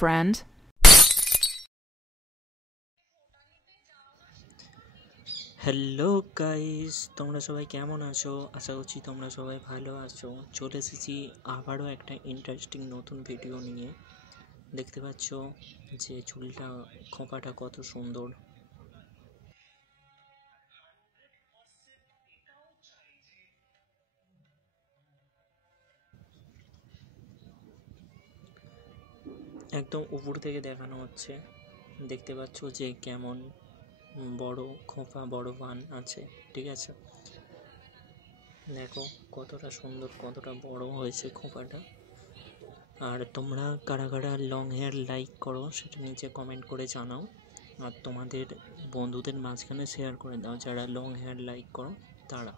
friend. Hello guys, তোমরা সবাই কেমন আছো? আশা করছি তোমরা সবাই ভালো আছো। চলে এসেছি আবারও একটা ইন্টারেস্টিং নতুন ভিডিও নিয়ে। দেখতে পাচ্ছ যে চুলটা খোঁপাটা কত সুন্দর। একদম উপর থেকে দেখানো হচ্ছে। দেখতে পাচ্ছ যে কেমন বড় খোঁপা, বড় বান আছে। ঠিক আছে, দেখো কতটা সুন্দর, কতটা বড় হয়েছে খোঁপাটা। আর তোমরা কারা কারা লং হেয়ার লাইক করো সেটা নিচে কমেন্ট করে জানাও। আর তোমাদের বন্ধুদের মাঝখানে শেয়ার করে দাও যারা লং হেয়ার লাইক করো তারা।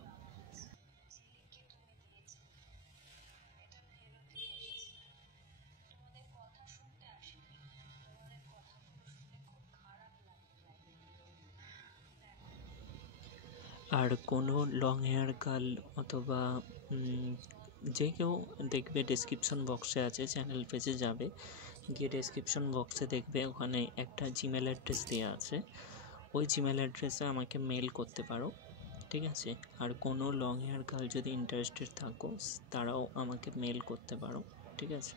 আর কোনো লং হেয়ার গার্ল অথবা যে কেউ দেখবে, ডেসক্রিপশন বক্সে আছে, চ্যানেল পেজে যাবে, গিয়ে ডেসক্রিপশন বক্সে দেখবে ওখানে একটা জিমেল অ্যাড্রেস দেওয়া আছে। ওই জিমেল অ্যাড্রেসে আমাকে মেল করতে পারো। ঠিক আছে, আর কোনো লং হেয়ার গার্ল যদি ইন্টারেস্টেড থাকো তারাও আমাকে মেল করতে পারো। ঠিক আছে।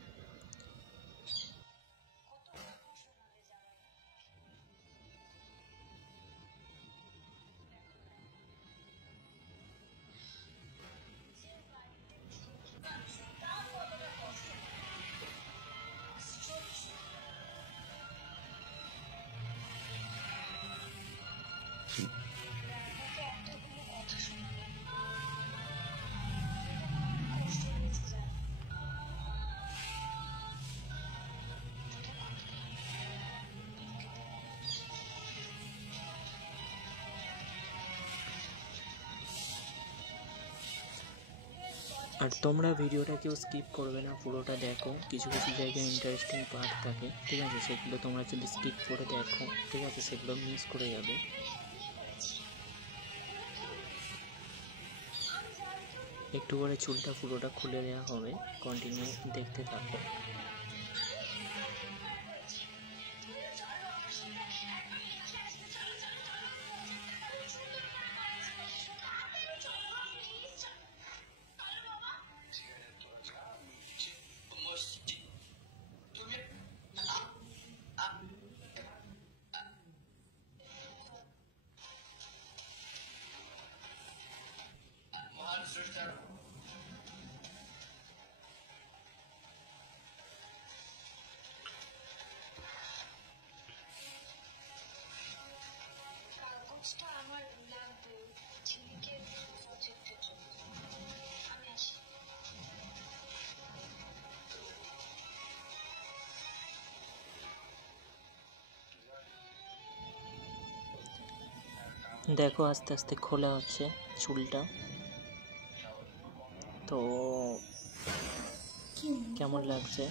আর তোমরা ভিডিওটা কেউ স্কিপ করবে না, পুরোটা দেখো। কিছু কিছু জায়গায় ইন্টারেস্টিং পার্ট থাকে, ঠিক আছে, সেগুলো তোমরা যদি স্কিপ করে দেখো, ঠিক আছে, সেগুলো মিস করে যাবে। একটু করে চুলটা পুরোটা খুলে দেওয়া হবে, কন্টিনিউ দেখতে থাকো। দেখো আস্তে আস্তে খোলা হচ্ছে চুলটা। তো কেমন লাগছে?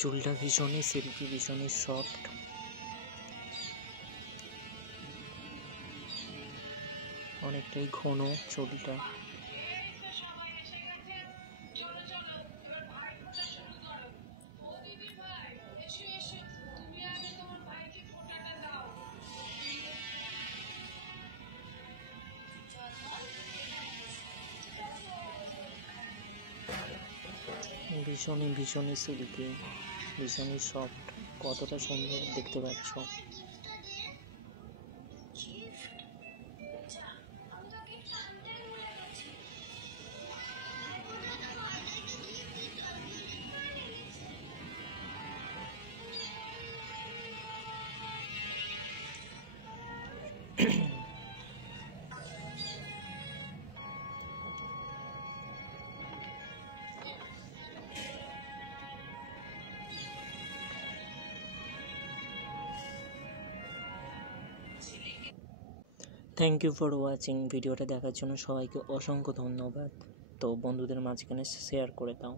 চুলটা ভীষণই সিল্কি, ভীষণই সফট, অনেকটাই ঘন চুলটা। ভীষণই ভীষণই সিল্কি, ভীষণই সফট, কতটা সুন্দর দেখতে পাচ্ছ। Thank you for watching. ভিডিওটা দেখার জন্য সবাইকে অসংখ্য ধন্যবাদ। তো বন্ধুদের মাঝখানে শেয়ার করে দাও।